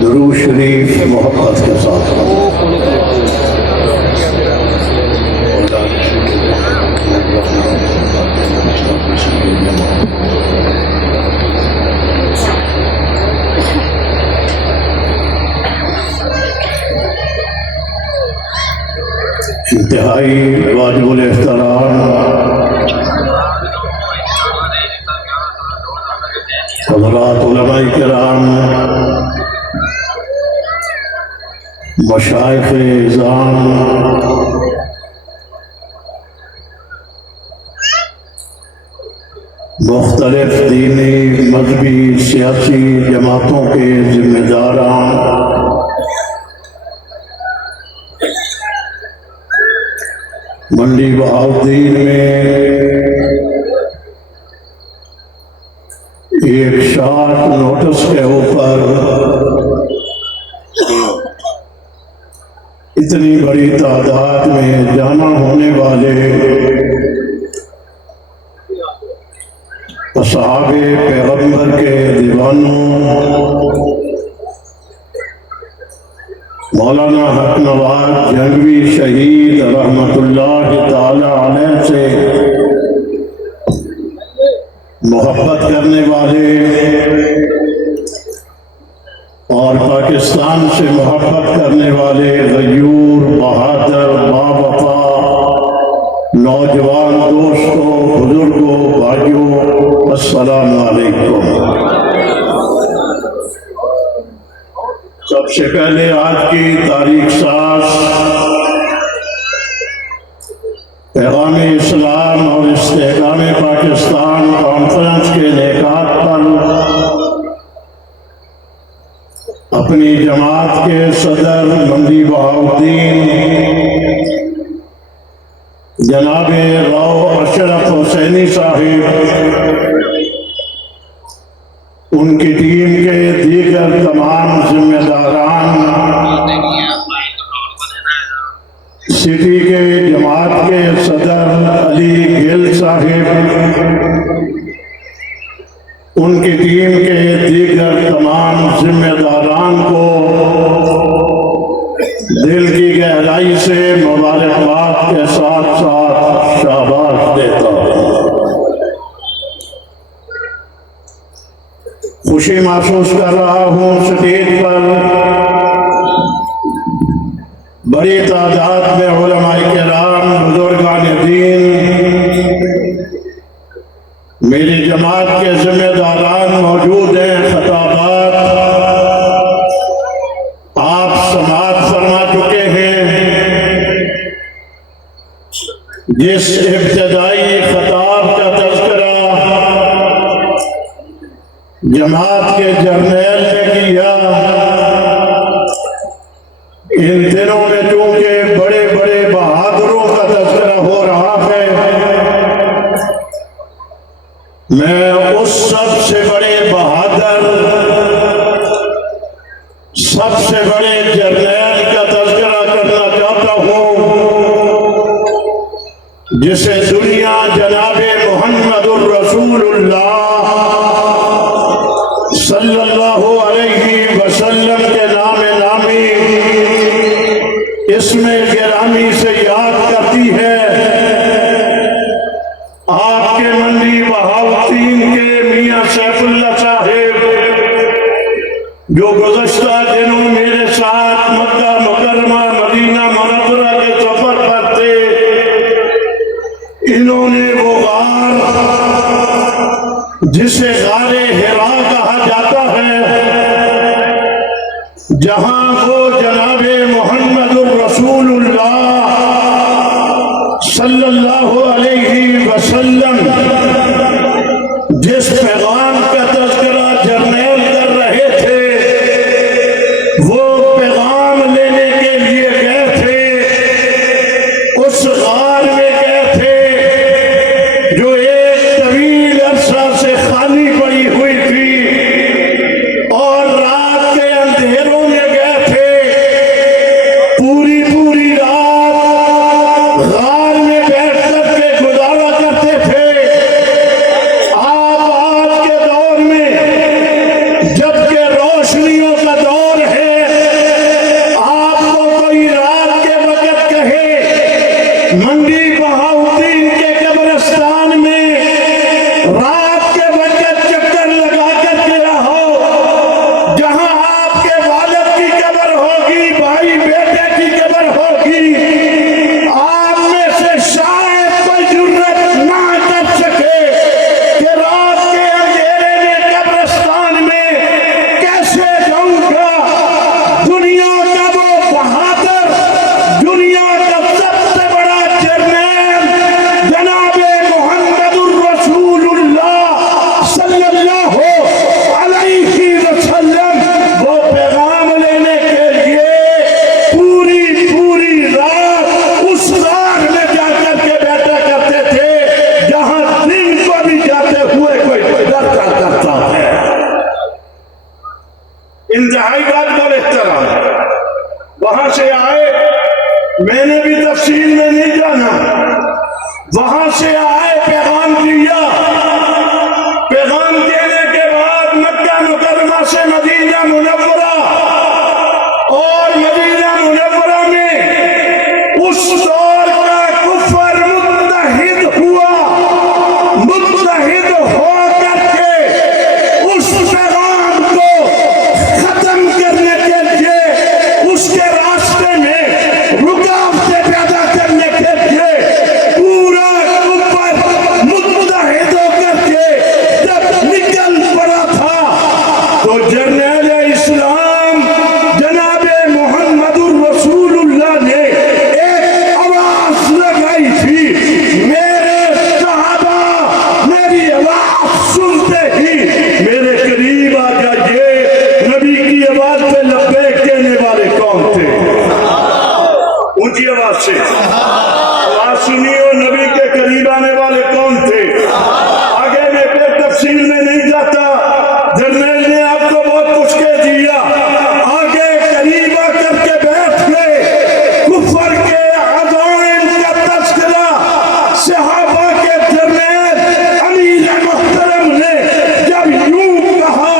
दुरूद शरीफ मोहब्बत के साथ इंतहाई वाजिबुल एहतराम हज़रात उलमाए किराम, मशाइख़े इज़ाम, मुख्तलिफ दीनी मजहबी सियासी जमातों के जिम्मेदारान, मंडी बहाउद्दीन में एक शार्ट नोटिस के ऊपर इतनी बड़ी तादाद में जाना होने वाले असहाबे पैगंबर के दीवानों मौलाना हक नवाज जंगवी शहीद रहमतुल्लाह ताला अलैह से मोहब्बत करने वाले और पाकिस्तान से मोहब्बत करने वाले गयूर बहादुर बावफा नौजवान दोस्तों, बुजुर्गों, भाइयों, अस्सलामु अलैकुम। सबसे पहले आज की तारीख साज पैगाम इस्लाम और इस्तेहकाम पाकिस्तान कॉन्फ्रेंस के नेकात पर अपनी जमात के सदर मंदी बहाउद्दीन जनाबे रौ अशरफ हुसैनी साहिब, उनकी टीम के दीगर तमाम जिम्मेदारान, सिटी के जमात के सदर अली गिल साहिब, उनकी टीम के दीगर तमाम जिम्मेदारान को दिल की गहराई से मुबारकबाद के साथ साथ शाबाश देता हूँ। खुशी महसूस कर रहा हूँ स्टेज पर बड़ी तादाद में उलमाए किराम, बुजुर्गान दीन, मेरी जमात के जिम्मेदारान मौजूद हैं। खताबात आप समाअत फरमा चुके हैं। जिस इब्तदाई खताब का तज़किरा जमात के जर्नैल ने किया, इन दिनों में चूंकि बड़े बड़े बहादुरों का तज़किरा हो रहा है, मैं उस सबसे बड़े बहादुर, सबसे बड़े जर्नैल का तज़किरा करना चाहता हूँ, जिसे दुनिया जनाबे मुहम्मदुर रसूलुल्लाह सल्लल्लाहु अलैहि वसल्लम के नामी इसमें गिरामी से याद करती है। आपके मंडी बहाउद्दीन के मियां सैफुल्लाह साहिब, जो गुज़श्ता दिनों मेरे साथ मक्का मुकर्रमा मदीना मुनव्वरा के सफर पर थे, इन्होंने वो गार जिसे गारे हिरा कहा जाता है, जहां वो जनाबे मोहम्मदुर रसूलुल्लाह सल्लल्लाहु अलैहि वसल्लम जिस पैगाम का तज़किरा जर्नैल कर रहे थे, वो पैगाम लेने के लिए गए थे, उस गार में गए थे जो एक तवील अरसा से खाली पड़ी हुई थी, और रात के अंधेरों में गए थे। पूरी पूरी रात गार में बैठ करके गुजारा करते थे। आप आज के दौर में जबकि रोशनियों का दौर है, आपको कोई रात के वक्त कहे मंडी बहाउद्दीन के कब्रिस्तान में रात के वक्त चक्कर लगा करके आओ, जहां आपके वालिद की कब्र होगी, भाई बेटे की कब्र होगी, आप में से शायद कोई जुर्रत ना कर सके कि रात के अंधेरे में कब्रिस्तान में कैसे जाऊंगा। दुनिया का वो बहादुर, दुनिया का सबसे बड़ा जर्नैल जनाबे मोहम्मदुर रसूलुल्लाह सल्लल्लाहु अलैहि वसल्लम वो पैगाम लेने के लिए पूरी पूरी रात उस गार में जाकर के बैठा करते थे, जहां दिन को भी जाते हुए कोई डरता करता है। इंतहाई बात का एहतराम। वहां से आए, मैंने भी तफसील में नहीं जाना, वहां से आए, पैगाम दिया। पैगाम देने के बाद मक्का मुकर्रमा से मदीना मुनव्वरा, और मदीना मुनव्वरा में उस दौर का कुफर मुत्तहिद हुआ। मुत्तहिद हो करके उस पैगाम को खत्म करने के लिए, उसके रास्ते में रुकावटें पैदा करने के लिए पूरा कुफर मुत्तहिद होकर के जब निकल पड़ा था, तो जर्नैल इस्लाम जनाबे मोहम्मदुर रसूलुल्लाह ने एक आवाज लगाई थी। मेरे सहाबा मेरी आवाज सुनते ही मेरे करीब आ जाइए। नबी की आवाज पे लब्बैक कहने वाले कौन थे? ऊंची आवाज से आवाज सुनी और नबी के करीब आने वाले कौन थे? आगे मैं फिर तफसील में नहीं जाता, जर्नैल ने आपको बहुत कुछ कह दिया। आगे करीब आकर के बैठ गए। कुफर के अज़ाइम का तज़किरा सहाबा के जर्नैल अमीर मुहतरम ने जब यूं कहा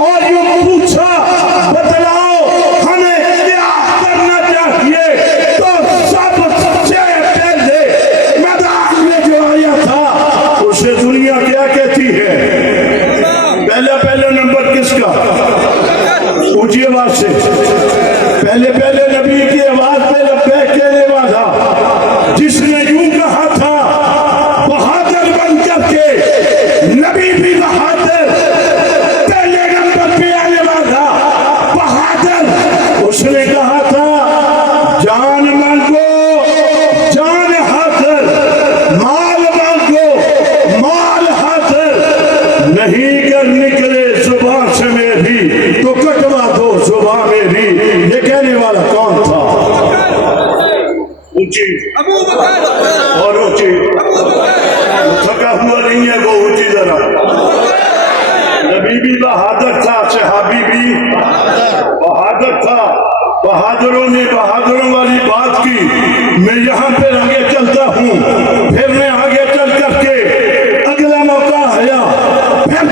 और यूं पूछा, बतलाओ हमें क्या करना चाहिए, तो सबसे पहले मैदान में जो आया था उसे दुनिया क्या कहती है? पहला पहला नंबर किसका? ऊंची आवाज से पहले पहले नबी की आवाज पे लब्बैक कहने वाला, जिसने यूं कहा था बहादुर बन करके, नबी भी बहादुर, पहले नंबर पे आने वाला बहादुर। उसने कहा था जान मांगो जान हाजिर, माल मांगो माल हाजिर, नहीं कर निकले जुबान से मेरी तो कटवा दो जुबान मेरी। ये कहने वाला कौन था? ऊंची और ऊंची, थका हुआ नहीं है वो, ऊंची जरा। नबी भी बहादुर था, सहाबी भी बहादुर था। बहादुरों ने बहादुरों वाली बात की। मैं यहाँ पे आगे चलता हूँ, फिर मैं आगे चल करके अगला मौका आया, फिर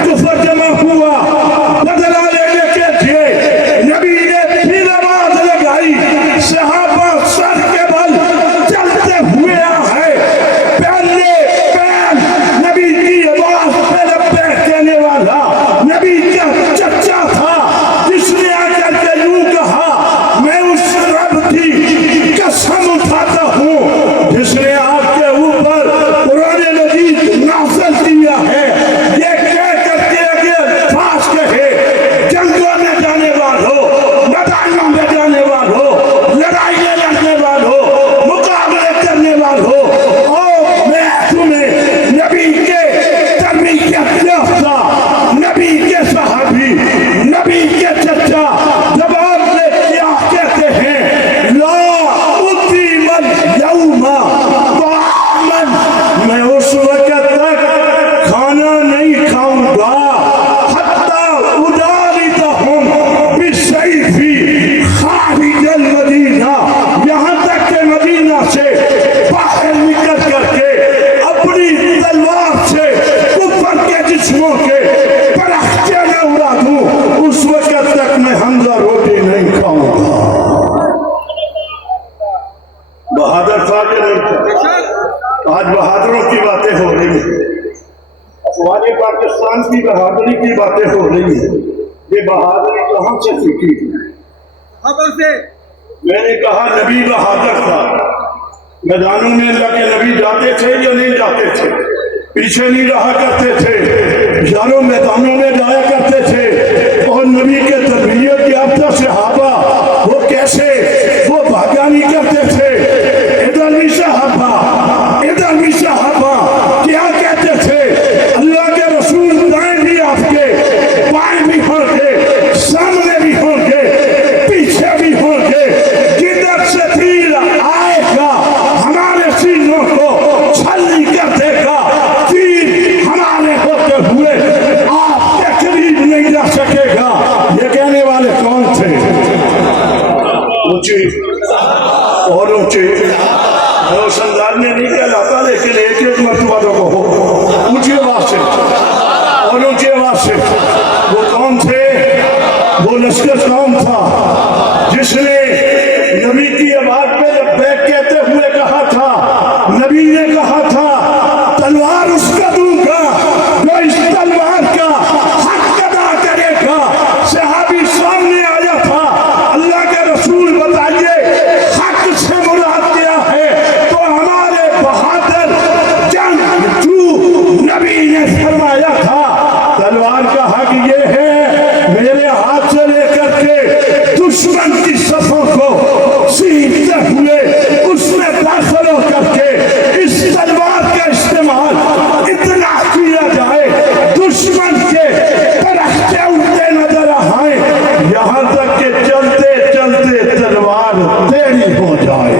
रेशमों के पराठे न उड़ा दूं, उस वक्त तक मैं हमजा रोटी नहीं खाऊंगा। बहादुर था कि नहीं था? आज बहादुरों की बातें हो रही है, अफवाज पाकिस्तान की बहादुरी की बातें हो रही है। ये बहादुरी कहां से सीखी? मैंने कहा नबी बहादुर था। मैदानों में अल्लाह के नबी जाते थे या नहीं जाते थे? पीछे नहीं रहा करते थे, यारों मैदानों में जाया करते थे। और नबी के तरबियत याफ्ता सहाबा वो कैसे वो भागा नहीं करते थे। इधर भी सहाबा, इधर भी सहाबा क्या कहते थे? अल्लाह के रसूल दाएं भी आपके, बाएं भी होंगे, सामने भी होंगे, पीछे भी होंगे। जिधर से तीर आएगा हमारे सीनों को छलनी कर देगा। तीर हमारे होते हुए आपके करीब नहीं जा सकेगा। ये कहने वाले कौन थे? ऊंचे और ऊंचे उस अंदाज में नहीं कहलाता, लेकिन एक एक मरतबा तो कहो ऊंची आवाज से और ऊंची आवाज से। वो कौन थे? वो लश्कर कौन था जिसने नबी की आवाज पे लब्बैक कहते हुए कहा था? नबी ने कहा था तलवार उसका दूंगा जो इस तलवार का हक अदा करेगा। सहाबी सामने आया था। अल्लाह के रसूल बताइए हक से मुराद क्या है? तो हमारे बहादुर जंगजू नबी ने फरमाया था तलवार का हक ये है मेरे हाथ से लेकर के दुश्मन की सफों को सीखते हुए उसमें दाखिल होकर के इस तलवार का इस्तेमाल इतना किया जाए दुश्मन के पराठे उठते नजर आए, यहाँ तक के चलते चलते तलवार टेढ़ी हो जाए।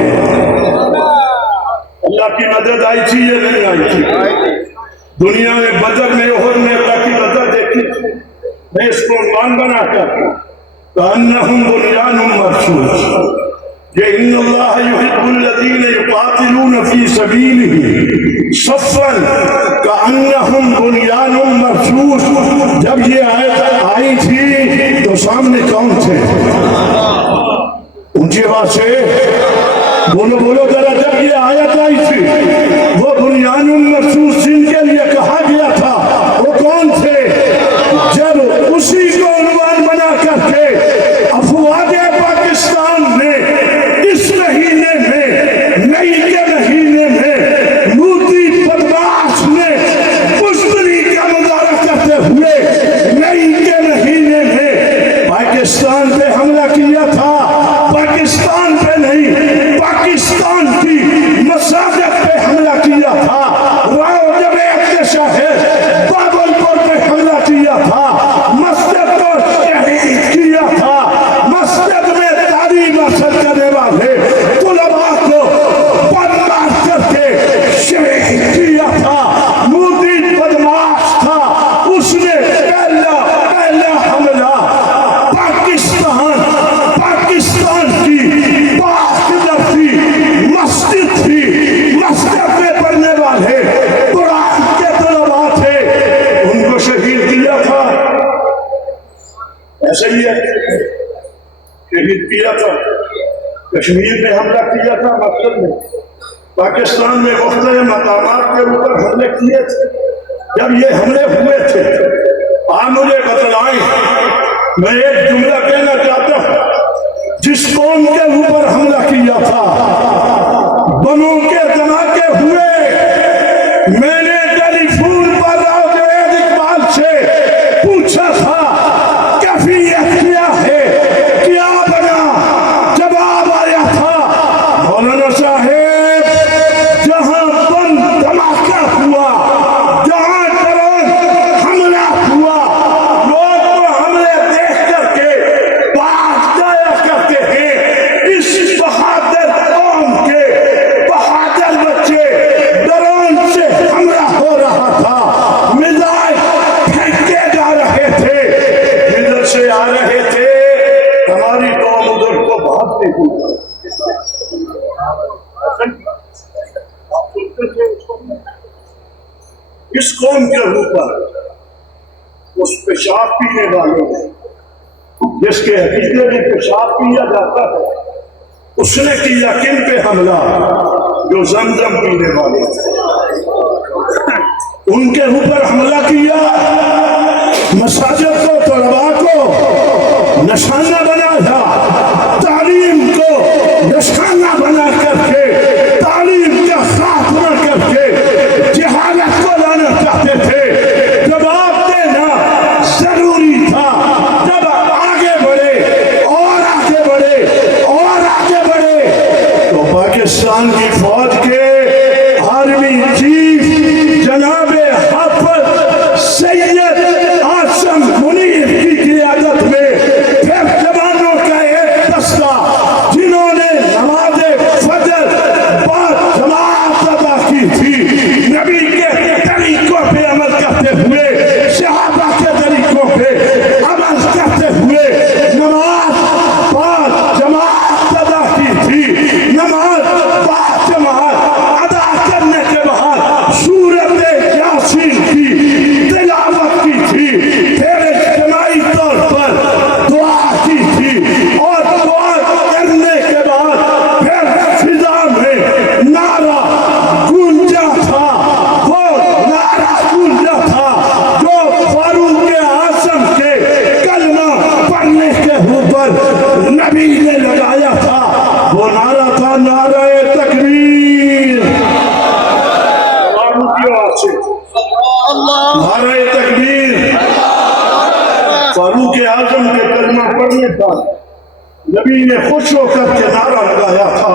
अल्लाह की मदद आई थी या नहीं आई थी? दुनिया में बदर में ओहद में अल्लाह की मदद देखी थी। मैं इसको मान बनाकर कान्नहुम बुनियानुम मरसूस, ये इन्नल्लाह युहिब्बुल्लज़ीना युक़ातिलूना फ़ी सबीलिही सफ़्फ़न कान्नहुम बुनियानुम मरसूस। जब ये आयत आई थी तो सामने कौन थे? ऊंची आवाज से बोलो बोलो जरा। जब ये आयत आई थी वो बुनियानुम मरसूस जिनके लिए कहा गया था वो कौन थे? जब उसी को उन्वान बना करके अफवाज पाकिस्तान ने इस महीने में, मई के महीने में मोदी बदमाश ने मुश्तरी का मुजाहरा करते हुए मई के महीने में पाकिस्तान पे हमला किया था। पाकिस्तान पे नहीं, पाकिस्तान की मसाजिद पे हमला किया था। रावजबेद के शहर बाबरपुर पे हमला किया था। मस्जिद को शहीद किया था। मस्जिद में तालीम हासिल करने वाले तुलबा को बर्बाद करके शहीद किया था। मोदी बदमाश था, उसने पहला हमला पाकिस्तान की पाक-नफी मस्जिद थी। मस्जिद में पढ़ने वाले कुरान के तलबा थे, उनको शहीद किया था। ऐसा ही है, शहीद किया था। कश्मीर में हमला किया था, मस्जिद में। पाकिस्तान में मुख्तलिफ मकामात के ऊपर हमले किए थे। जब ये हमले हुए थे आप मुझे बतलाएं, मैं एक जुमला कहना चाहता हूं। जिस कौम के ऊपर हमला किया था बमों के धमाके हुए, मैंने टेलीफोन पर रावजबेद इकबाल से पूछा था कैफियत क्या है, क्या बना? जवाब आया था मौलाना साहेब जहां बम धमाका हुआ, जहां ड्रोन हमला हुआ, लोग तो हमले देख करके भाग जाया करते हैं। इस बहादुर कौम के बहादुर बच्चे ड्रोन से हमला हो रहा था, मिसाइल फेंके जा रहे थे, इधर से आ रहे थे, हमारी कौम उधर को भागते हुए। इस कौम के ऊपर उस पेशाब पीने वाले ने, जिसके अकीदे में पेशाब पिया जाता है, उसने किया किन पे हमला? जो जमजम पीने वाले थे, उनके ऊपर हमला किया। मसाजिद को, तलबा को निशाना बनाया, तालीम को निशाना बना करके तालीम का खात्मा करके जहालत को लाना चाहते थे। जवाब देना जरूरी था। जब आगे बढ़े और आगे बढ़े और आगे बढ़े तो पाकिस्तान की फौज के आर्मी चीफ जनाबे हाफिज सैयद आसम मुनीर की क़ियादत में फिर जवानों का एक दस्ता, जिन्होंने नमाज़े फजर बाद जमात अदा की थी, नबी के तरीकों पे अमल करते हुए, सहाबा के तरीकों पे अमल करते हुए नमाज बाद जमात अदा की थी। नमाज बाद जमात अदा करने के बाद सूरत यासीन की तिलावत की थी, फिर इज्तिमाई तौर पर दुआ की थी, और दुआ करने के बाद फिर फिजा में नारा गूंजा था। वो नारा गूंजा था जो फारूक आजम के कलमा पढ़ने के ऊपर नबी ने लगाया था। वो नारा था नारे तकबीर। नारे तकबीर। फारूक आजम के कलमा पढ़ने पर नबी ने खुश होकर के नारा लगाया था,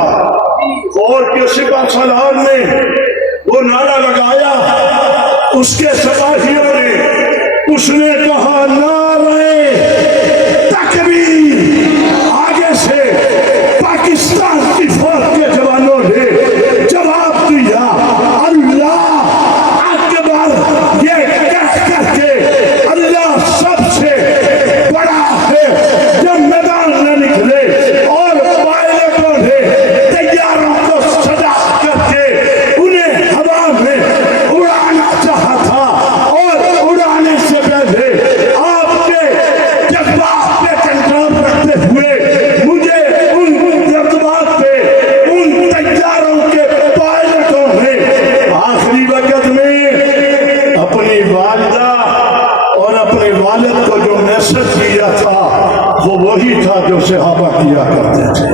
और के सिपा सलार ने वो नारा लगाया। उसके सिपाहियों ने, उसने कहा नारे तकबीर। आगे से पाकिस्तान की फौज के जवानों ने जवाब दिया अल्लाह अकबर। ये कह करके अल्लाह सबसे बड़ा है, जब मैदान में निकले और पायलटों ने तैयारों को सजा करके उन्हें हवा में उड़ाना चाहा था, और उड़ाने से पहले आपके जज्बात पे कंट्रोल रखते हुए मुझे उन जज्बात पे, उन तैयारों के पायलटों ने आखिरी वक्त में अपनी वालिदा और अपने वालिद को जो मैसेज किया था, वो वही था जो सहाबा किया करते थे।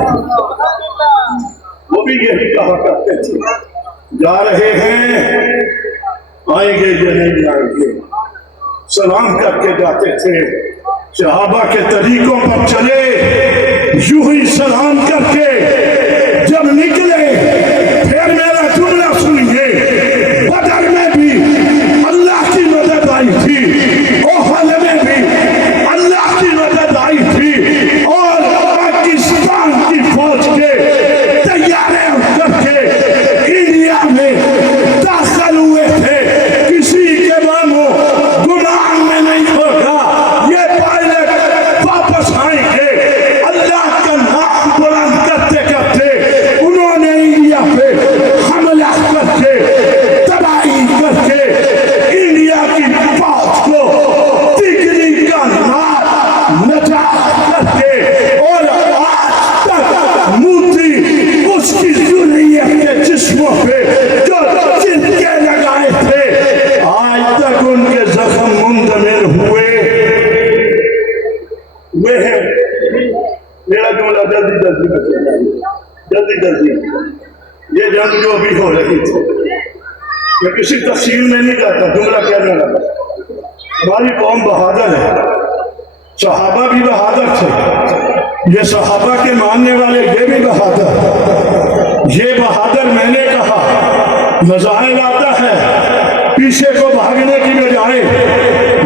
वो भी यही कहा करते थे, जा रहे हैं, आएंगे या नहीं आएंगे, सलाम करके जाते थे। सहाबा के तरीकों पर चले, यूं ही सलाम करके जब निकले। फिर मेरा जुमला सुनिए, बदर में भी अल्लाह की मदद आई थी, ओहद में भी अल्लाह की मदद आई थी, और पाकिस्तान की फौज के तैयारे करके इंडिया में दाखिल हुए थे। किसी के मानो गुमान में नहीं होगा, ये पायलट वापस आएंगे। अल्लाह का नाम बुलंद करते करते उन्होंने इंडिया पे हमला करके, तबाही करके इंडिया की फौज को तिगरी का नाम नचा करके, और आज तक मूर्ति उसकी जुर्रियत के जिस्मों पे जो जिनके लगाए थे, आज तक उनके जख्म मुंतमिल हुए हैं। मेरा जुमला जल्दी जल्दी बचेगा, जल्दी जल्दी। ये जंग जो अभी हो रही थी, मैं किसी तफसील में नहीं जाता, जुमला कहने लगा। हमारी कौम बहादुर है, सहाबा भी बहादुर थे, ये सहाबा के मानने वाले ये भी बहादुर। ये बहादुर मैंने कहा, मिसाइल आता है, पीछे को भागने की बजाय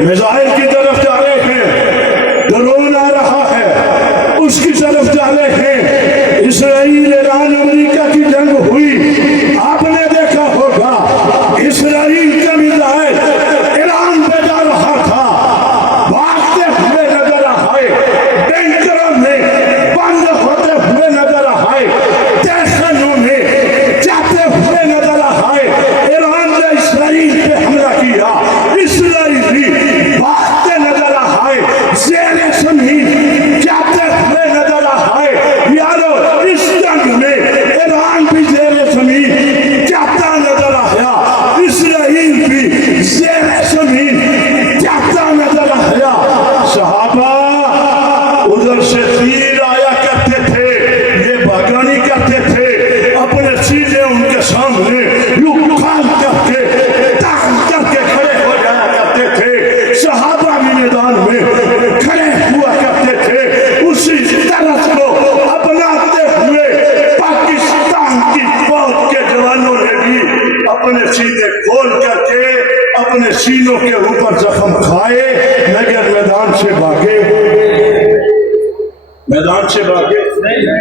मिसाइल की तरफ जा रहे हैं, ड्रोन आ रहा है उसकी तरफ जा रहे हैं। इसराइल ईरान अमेरिका की जंग हुई, आपने देखा होगा, इसराइल का मिसाइल ईरान पे जा रहा था, भागते हुए नजर आए, टैंकरों में बंद होते हुए नजर आए, स्टेशनों में जाते हुए नजर आए। ईरान ने इसराइल पे हमला किया, इसराइल खाए मगर मैदान से भागे, मैदान से भागे नहीं।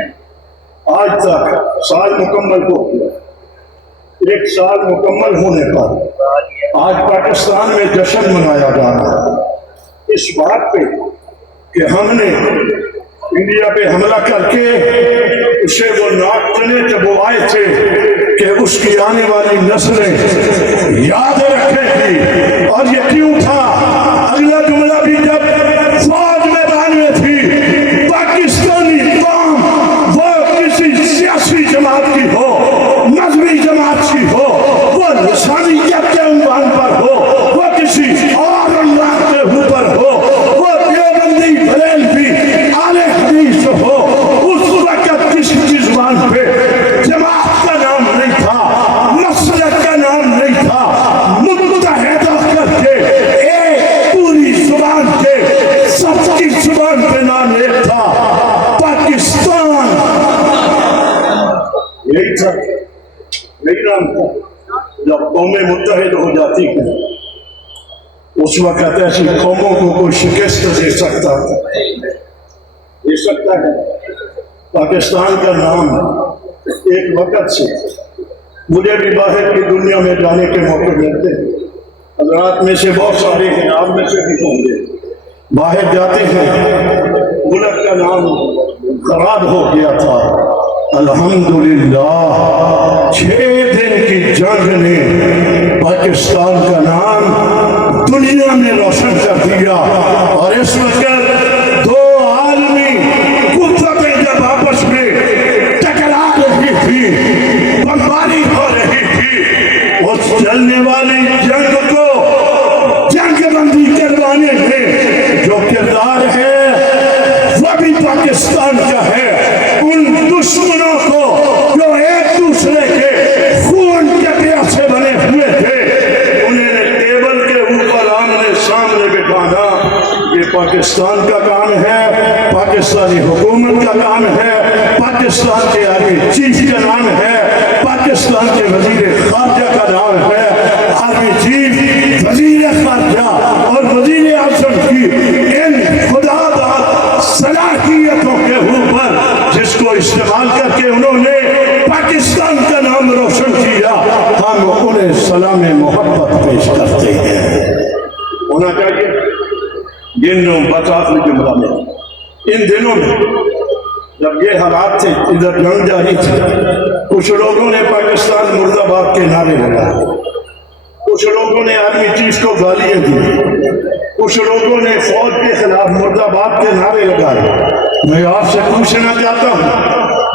आज तक साल मुकम्मल हो गया, एक साल मुकम्मल होने पर आज पाकिस्तान में जश्न मनाया जा रहा है इस बात पे कि हमने इंडिया पे हमला करके उसे वो नाक चने जब वो आए थे कि उसकी आने वाली नस्लें याद रखेंगी। और ये क्यों था? अगला जुमला भी जब फौज मैदान में थी, पाकिस्तानी कौम वो किसी सियासी जमात की हो, मजहबी जमात की हो, वो लसानियत के उन्वान पर हो, वो किसी और अल्लाह के ऊपर हो, वो देवबंदी बरेलवी आले हदीस हो, उस वक्त किसी की जुबान पे जमात का नाम नहीं था, मसलक का नाम नहीं था। मुत्तहिदा करके एक पूरी जुबान के सबकी जुबान पे नाम एक था, पाकिस्तान। यही था, यही नाम था। जब कौमें मुत्तहिद हो जाती हैं उस वक्त ऐसी कौमों को कोई शिकस्त दे सकता है। पाकिस्तान का नाम एक वक्त से मुझे भी बाहर की दुनिया में जाने के मौके मिलते हैं। हजरात में से बहुत सारे हैं, आप में से भी होंगे, बाहर जाते हैं, मुल्क का नाम खराब हो गया था। अल्हम्दुलिल्लाह 6 दिन की जंग ने पाकिस्तान का नाम दुनिया में रोशन कर दिया। और इस वक्त दो आलमी कुव्वतें जब आपस में टकरा रही थी, बमबारी हो रही थी, उस चलने वाली जंग को जंगबंदी करवाने में जो किरदार है वह भी पाकिस्तान का है। उन दुश्मनों को जो एक दूसरे के खून के प्यासे बने हुए थे, उन्हें टेबल के ऊपर आमने सामने बिठाना ये पाकिस्तान का काम है, पाकिस्तानी हुकूमत का काम है, पाकिस्तान के आर्मी चीफ का नाम है, पाकिस्तान के वजीर खारजा का नाम है। आर्मी चीफ, वजीर खारजा और वजीर आजम की इन खुदादार सलाहियतों के ऊपर जिसको इस्तेमाल करके उन्होंने पाकिस्तान का नाम रोशन किया, हम उन्हें सलाम मोहब्बत पेश करते हैं। होना चाहिए दिनों बचाव जुमला में। इन दिनों में जब ये हालात थे, इधर जंग जारी थी, कुछ लोगों ने पाकिस्तान मुर्दाबाद के नारे लगाए, कुछ लोगों ने आर्मी चीफ को गालियां दी, कुछ लोगों ने फौज के खिलाफ मुर्दाबाद के नारे लगाए। मैं आपसे पूछना चाहता हूं,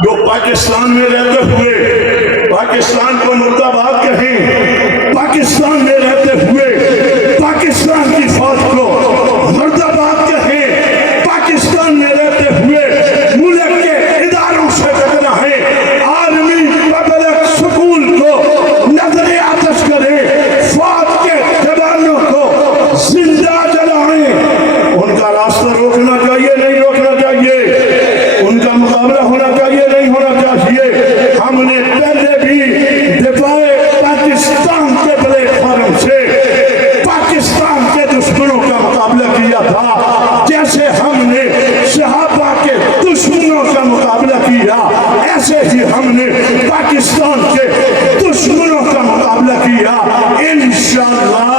जो पाकिस्तान में रहते हुए पाकिस्तान को मुर्दाबाद कहें, पाकिस्तान में रहते हुए पाकिस्तान की फौज को मुर्दाबाद कहें, पाकिस्तान में रहते हुए मुल्क के इदारों से टकराए, आर्मी पब्लिक स्कूल को नजरे आतश करे, फौज के जवानों को जिंदा जलाएं, उनका रास्ता रोकना चाहिए नहीं रोकना चाहिए, उनका मुकाबला होना चाहिए नहीं होना चाहिए। हमने पहले भी दिफाए पाकिस्तान के प्लेटफॉर्म से पाकिस्तान के दुश्मनों का मुकाबला किया था। जैसे हमने सहाबा के दुश्मनों का मुकाबला किया, ऐसे ही हमने पाकिस्तान के दुश्मनों का मुकाबला किया। इंशाअल्लाह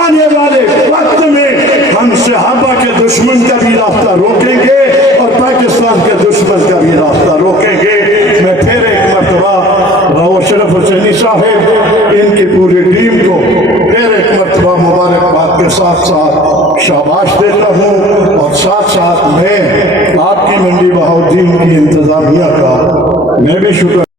आने वाले वक्त में हम सहाबा के दुश्मन का भी रास्ता रोकेंगे और पाकिस्तान के दुश्मन का भी रास्ता रोकेंगे। मैं फिर एक मरतबा राव शरफ हुसैनी साहब, इनकी पूरी टीम को फिर एक मरतबा मुबारकबाद के साथ साथ शाबाश देता हूँ और साथ साथ मैं आपकी मंडी बहाउद्दीन की इंतजामिया का मैं भी शुक्र